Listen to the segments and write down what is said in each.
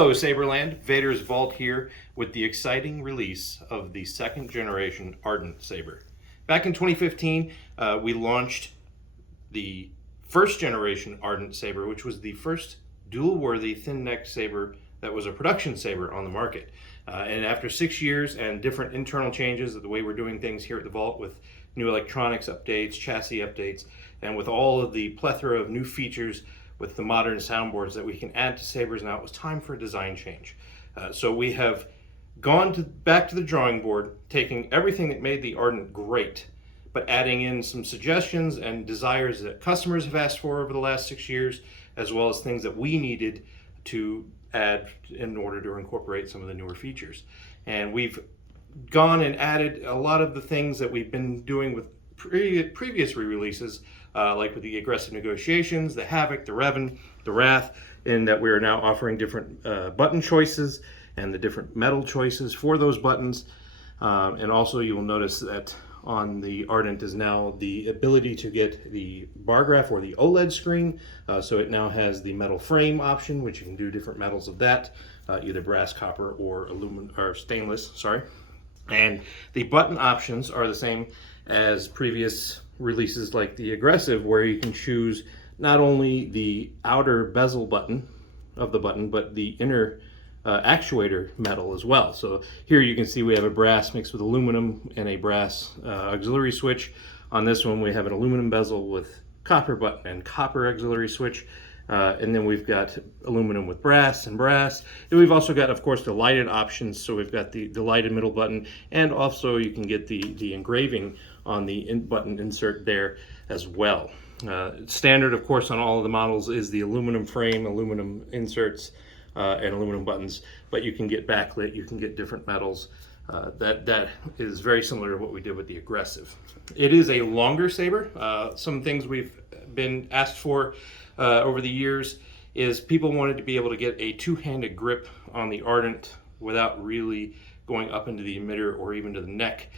Hello Saberland, Vader's Vault here with the exciting release of the second generation Ardent Saber. Back in 2015, we launched the first generation Ardent Saber, which was the first dual-worthy thin neck saber that was a production saber on the market. And after 6 years and different internal changes of the way we're doing things here at the Vault with new electronics updates, chassis updates, and with all of the plethora of new features with the modern soundboards that we can add to sabers now, it was time for a design change. So we have gone back to the drawing board, taking everything that made the Ardent great, but adding in some suggestions and desires that customers have asked for over the last 6 years, as well as things that we needed to add in order to incorporate some of the newer features. And we've gone and added a lot of the things that we've been doing with previous re-releases, like with the aggressive negotiations, the Havoc, the Revan, the Wrath, in that we are now offering different button choices and the different metal choices for those buttons. And also you will notice that on the Ardent is now the ability to get the bargraph or the OLED screen. So it now has the metal frame option, which you can do different metals of that, either brass, copper, or aluminum or stainless, sorry. And the button options are the same as previous releases like the aggressive, where you can choose not only the outer bezel button of the button, but the inner actuator metal as well. So here you can see we have a brass mixed with aluminum and a brass auxiliary switch. On this one we have an aluminum bezel with copper button and copper auxiliary switch. And then we've got aluminum with brass and brass. And we've also got, of course, the lighted options. So we've got the lighted middle button, and also you can get the engraving on the button insert there as well. Standard, of course, on all of the models is the aluminum frame, aluminum inserts, and aluminum buttons, but you can get backlit, you can get different metals. That is very similar to what we did with the aggressive. It is a longer saber. Some things we've been asked for over the years is people wanted to be able to get a two-handed grip on the Ardent without really going up into the emitter or even to the neck.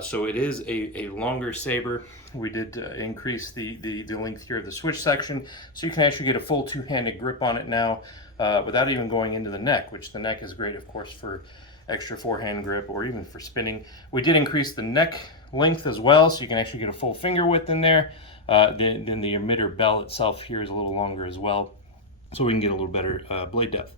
So it is a longer saber. We did increase the length here of the switch section, so you can actually get a full two-handed grip on it now without even going into the neck, which the neck is great, of course, for extra forehand grip or even for spinning. We did increase the neck length as well, so you can actually get a full finger width in there. Then the emitter bell itself here is a little longer as well, so we can get a little better blade depth.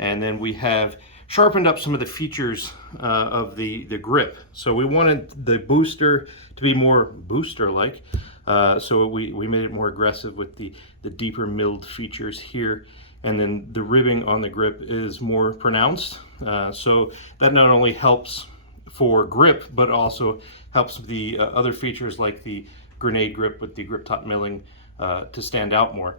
And then we have sharpened up some of the features of the grip. So we wanted the booster to be more booster-like, so we made it more aggressive with the deeper milled features here. And then the ribbing on the grip is more pronounced. So that not only helps for grip, but also helps the other features like the grenade grip with the grip top milling to stand out more.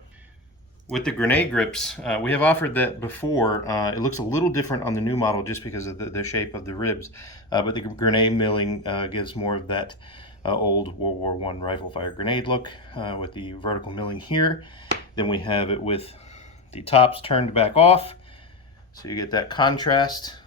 With the grenade grips, we have offered that before. It looks a little different on the new model just because of the shape of the ribs, but the grenade milling gives more of that old World War I rifle fire grenade look with the vertical milling here. Then we have it with the tops turned back off, so you get that contrast.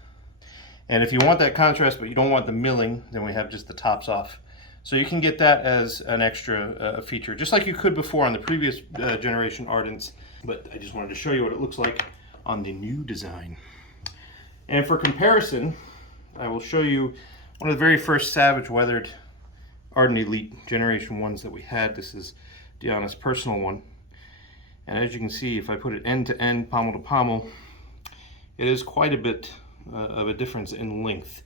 And if you want that contrast but you don't want the milling, then we have just the tops off. So you can get that as an extra feature, just like you could before on the previous generation Ardents. But I just wanted to show you what it looks like on the new design. And for comparison, I will show you one of the very first Savage weathered Ardent Elite Generation 1s that we had. This is Deanna's personal one. And as you can see, if I put it end to end, pommel to pommel, it is quite a bit of a difference in length.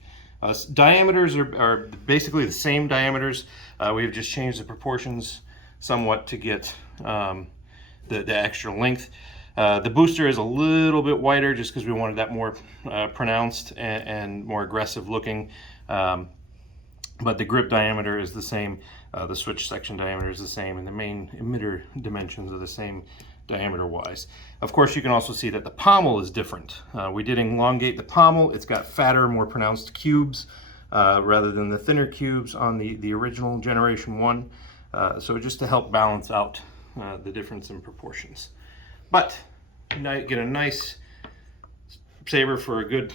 Diameters are basically the same diameters. We have just changed the proportions somewhat to get the extra length. The booster is a little bit wider just because we wanted that more pronounced and more aggressive looking. But the grip diameter is the same, the switch section diameter is the same, and the main emitter dimensions are the same diameter-wise. Of course, you can also see that the pommel is different. We did elongate the pommel. It's got fatter, more pronounced cubes rather than the thinner cubes on the original Generation 1. So just to help balance out the difference in proportions. But you get a nice saber for a good,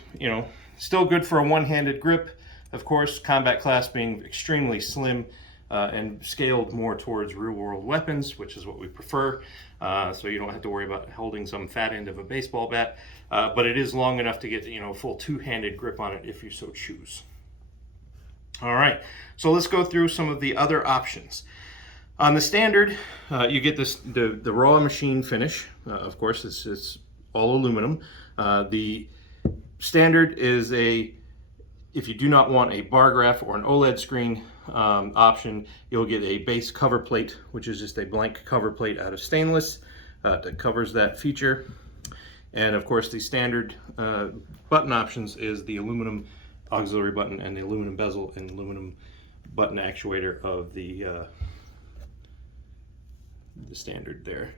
still good for a one-handed grip. Of course, combat class being extremely slim, and scaled more towards real-world weapons, which is what we prefer. So you don't have to worry about holding some fat end of a baseball bat, but it is long enough to get, you know, a full two-handed grip on it if you so choose. All right, so let's go through some of the other options. On the standard, you get this the raw machine finish. Of course, it's all aluminum. The standard is if you do not want a bargraph or an OLED screen option, you'll get a base cover plate, which is just a blank cover plate out of stainless that covers that feature. And of course, the standard button options is the aluminum auxiliary button and the aluminum bezel and aluminum button actuator of the standard there.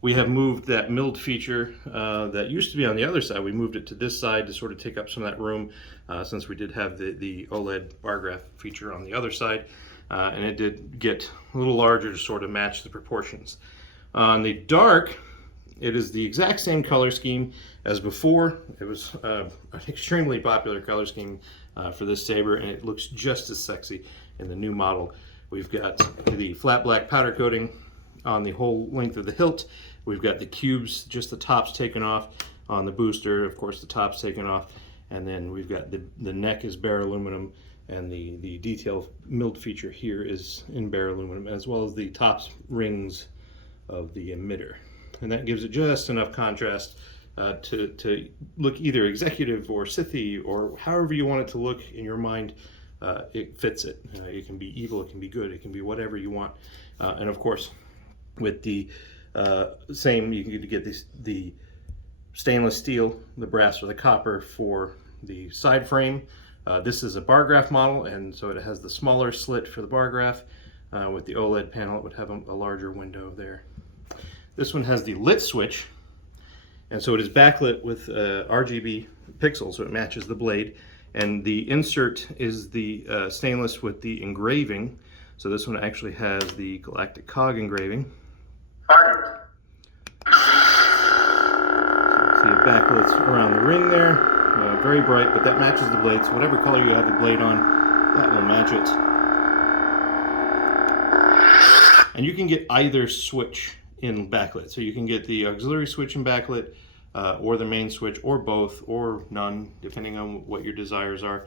We have moved that milled feature that used to be on the other side. We moved it to this side to sort of take up some of that room since we did have the OLED bargraph feature on the other side. And it did get a little larger to sort of match the proportions. On the dark, it is the exact same color scheme as before. It was an extremely popular color scheme for this Saber, and it looks just as sexy in the new model. We've got the flat black powder coating on the whole length of the hilt. We've got the cubes, just the tops taken off on the booster. Of course, the top's taken off. And then we've got the neck is bare aluminum, and the detail milled feature here is in bare aluminum, as well as the tops rings of the emitter. And that gives it just enough contrast to look either executive or Sithy, or however you want it to look in your mind. It fits it. It can be evil, it can be good, it can be whatever you want. And of course, with the same, you can get the stainless steel, the brass, or the copper for the side frame. This is a bargraph model, and so it has the smaller slit for the bargraph. With the OLED panel, it would have a larger window there. This one has the lit switch, and so it is backlit with RGB pixels, so it matches the blade. And the insert is the stainless with the engraving. So this one actually has the galactic cog engraving. Ardent. See it backlits around the ring there. Very bright, but that matches the blade. So whatever color you have the blade on, that will match it. And you can get either switch in backlit. So you can get the auxiliary switch in backlit, or the main switch, or both, or none, depending on what your desires are.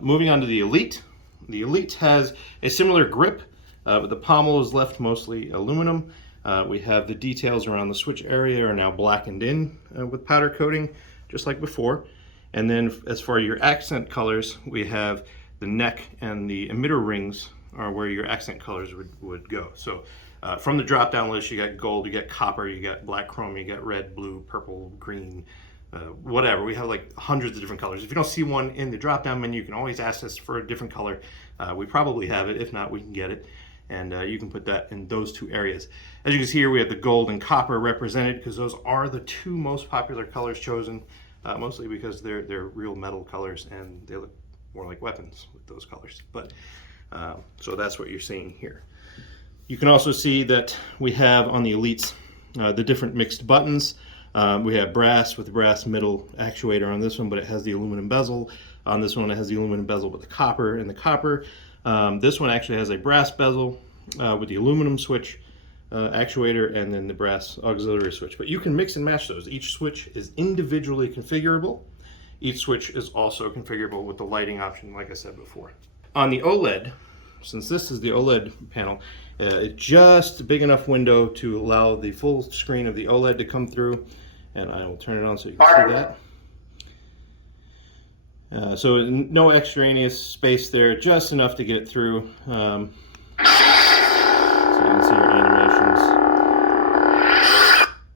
Moving on to the Elite. The Elite has a similar grip, but the pommel is left mostly aluminum. We have the details around the switch area are now blackened in with powder coating, just like before. And then as far as your accent colors, we have the neck and the emitter rings are where your accent colors would go. So from the drop-down list, you got gold, you got copper, you got black chrome, you got red, blue, purple, green, whatever. We have like hundreds of different colors. If you don't see one in the drop-down menu, you can always ask us for a different color. We probably have it. If not, we can get it. And you can put that in those two areas. As you can see here, we have the gold and copper represented because those are the two most popular colors chosen, mostly because they're real metal colors and they look more like weapons with those colors. But so that's what you're seeing here. You can also see that we have on the Elites the different mixed buttons. We have brass with the brass middle actuator on this one, but it has the aluminum bezel. On this one, it has the aluminum bezel with the copper and the copper. This one actually has a brass bezel with the aluminum switch actuator and then the brass auxiliary switch. But you can mix and match those. Each switch is individually configurable. Each switch is also configurable with the lighting option, like I said before. On the OLED, since this is the OLED panel, it's just a big enough window to allow the full screen of the OLED to come through. And I will turn it on so you can see that. So no extraneous space there, just enough to get it through. So you can see your animations.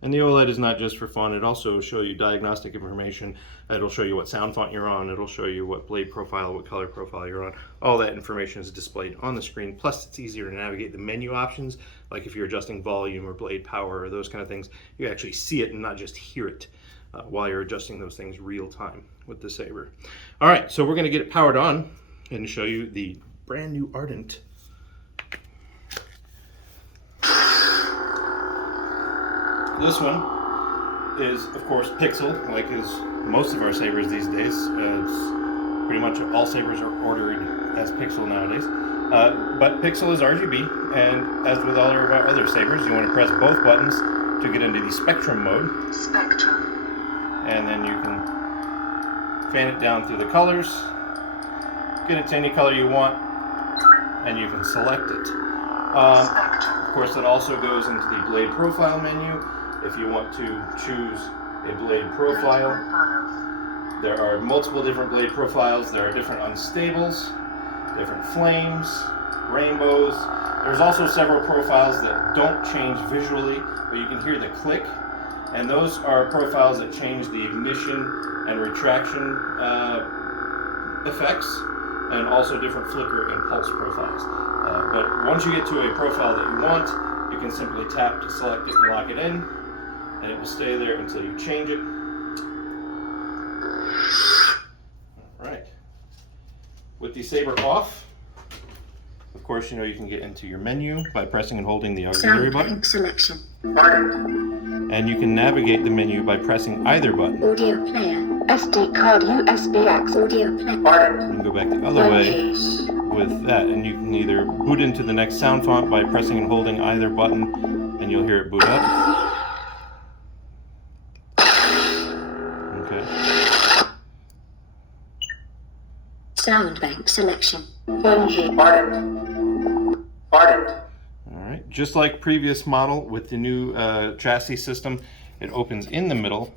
And the OLED is not just for fun, it also will show you diagnostic information. It'll show you what sound font you're on, it'll show you what blade profile, what color profile you're on. All that information is displayed on the screen, plus it's easier to navigate the menu options, like if you're adjusting volume or blade power or those kind of things, you actually see it and not just hear it while you're adjusting those things real time with the Saber. All right, so we're gonna get it powered on and show you the brand new Ardent. This one is, of course, pixel, like is most of our Sabers these days. It's pretty much all Sabers are ordered as pixel nowadays. but pixel is RGB, and as with all of our other sabers, you want to press both buttons to get into the spectrum mode. Spectrum. And then you can fan it down through the colors, get it to any color you want, and you can select it. Of course, that also goes into the blade profile menu. If you want to choose a blade profile, there are multiple different blade profiles. There are different unstables, different flames, rainbows. There's also several profiles that don't change visually, but you can hear the click. And those are profiles that change the ignition and retraction effects, and also different flicker and pulse profiles. But once you get to a profile that you want, you can simply tap to select it and lock it in, and it will stay there until you change it. All right. With the Saber off, of course, you can get into your menu by pressing and holding the auxiliary button. Selection. And you can navigate the menu by pressing either button. Audio player. SD card USB-X audio player. You can go back the other way with that, and you can either boot into the next sound font by pressing and holding either button, and you'll hear it boot up. Okay. Sound bank selection. Ardent. Alright, just like previous model with the new chassis system, it opens in the middle.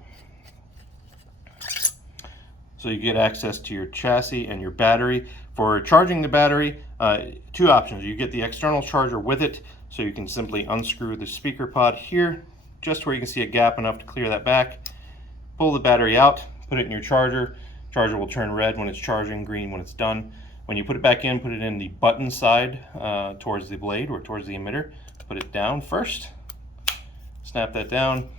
So you get access to your chassis and your battery. For charging the battery, two options. You get the external charger with it, so you can simply unscrew the speaker pod here, just where you can see a gap enough to clear that back. Pull the battery out, put it in your charger. Charger will turn red when it's charging, green when it's done. When you put it back in, put it in the button side towards the blade or towards the emitter. Put it down first. Snap that down.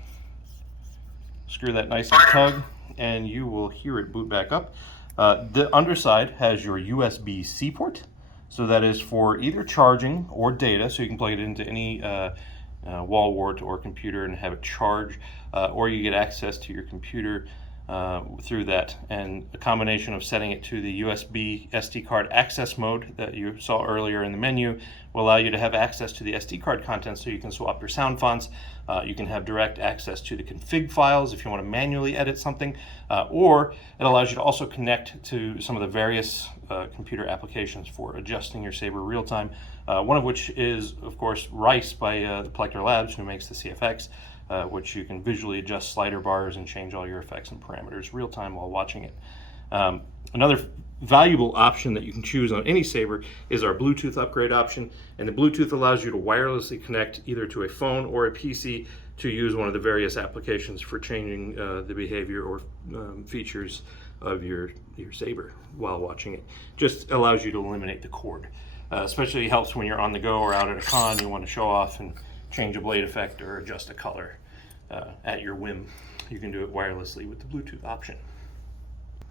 Screw that nice and tug, and you will hear it boot back up. The underside has your USB-C port. So that is for either charging or data. So you can plug it into any wall wart or computer and have it charge. Or you get access to your computer through that, and a combination of setting it to the USB SD card access mode that you saw earlier in the menu will allow you to have access to the SD card content, so you can swap your sound fonts. You can have direct access to the config files if you want to manually edit something, or it allows you to also connect to some of the various computer applications for adjusting your Saber real time, one of which is, of course, Rice by the Plector Labs, who makes the CFX. Which you can visually adjust slider bars and change all your effects and parameters real time while watching it. Another valuable option that you can choose on any Saber is our Bluetooth upgrade option, and the Bluetooth allows you to wirelessly connect either to a phone or a PC to use one of the various applications for changing the behavior or features of your Saber while watching it. Just allows you to eliminate the cord. Especially helps when you're on the go or out at a con, you want to show off and change a blade effect or adjust a color at your whim. You can do it wirelessly with the Bluetooth option.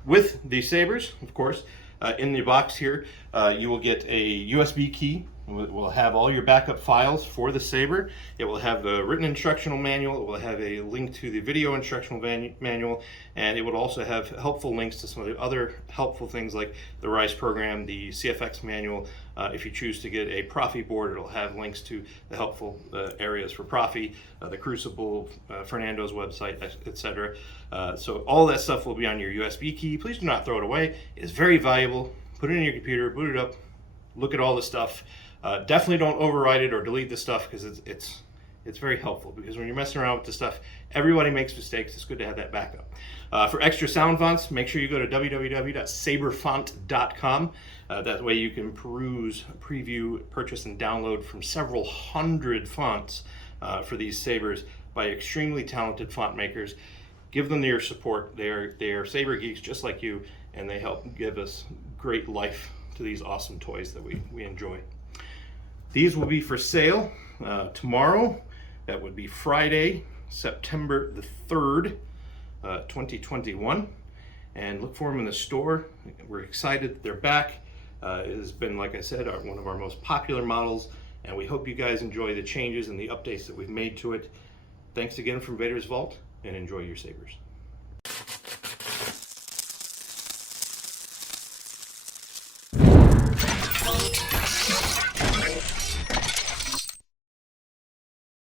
With the Sabers, of course, in the box here, you will get a USB key. It will have all your backup files for the Saber. It will have the written instructional manual. It will have a link to the video instructional manual, and it would also have helpful links to some of the other helpful things like the Rice program, the CFX manual. If you choose to get a Profi board, it'll have links to the helpful areas for Profi, the Crucible, Fernando's website, etc. So all that stuff will be on your USB key. Please do not throw it away. It's very valuable. Put it in your computer, boot it up, look at all the stuff. Definitely don't override it or delete the stuff, because it's very helpful, because when you're messing around with the stuff, everybody makes mistakes. It's good to have that backup. For extra sound fonts, make sure you go to www.saberfont.com. That way you can peruse, preview, purchase, and download from several hundred fonts for these Sabers by extremely talented font makers. Give them your support. They are Saber geeks just like you, and they help give us great life to these awesome toys that we enjoy. These will be for sale tomorrow. That would be Friday, September the 3rd, 2021. And look for them in the store. We're excited that they're back. It has been, like I said, one of our most popular models, and we hope you guys enjoy the changes and the updates that we've made to it. Thanks again from Vader's Vault, and enjoy your Sabers.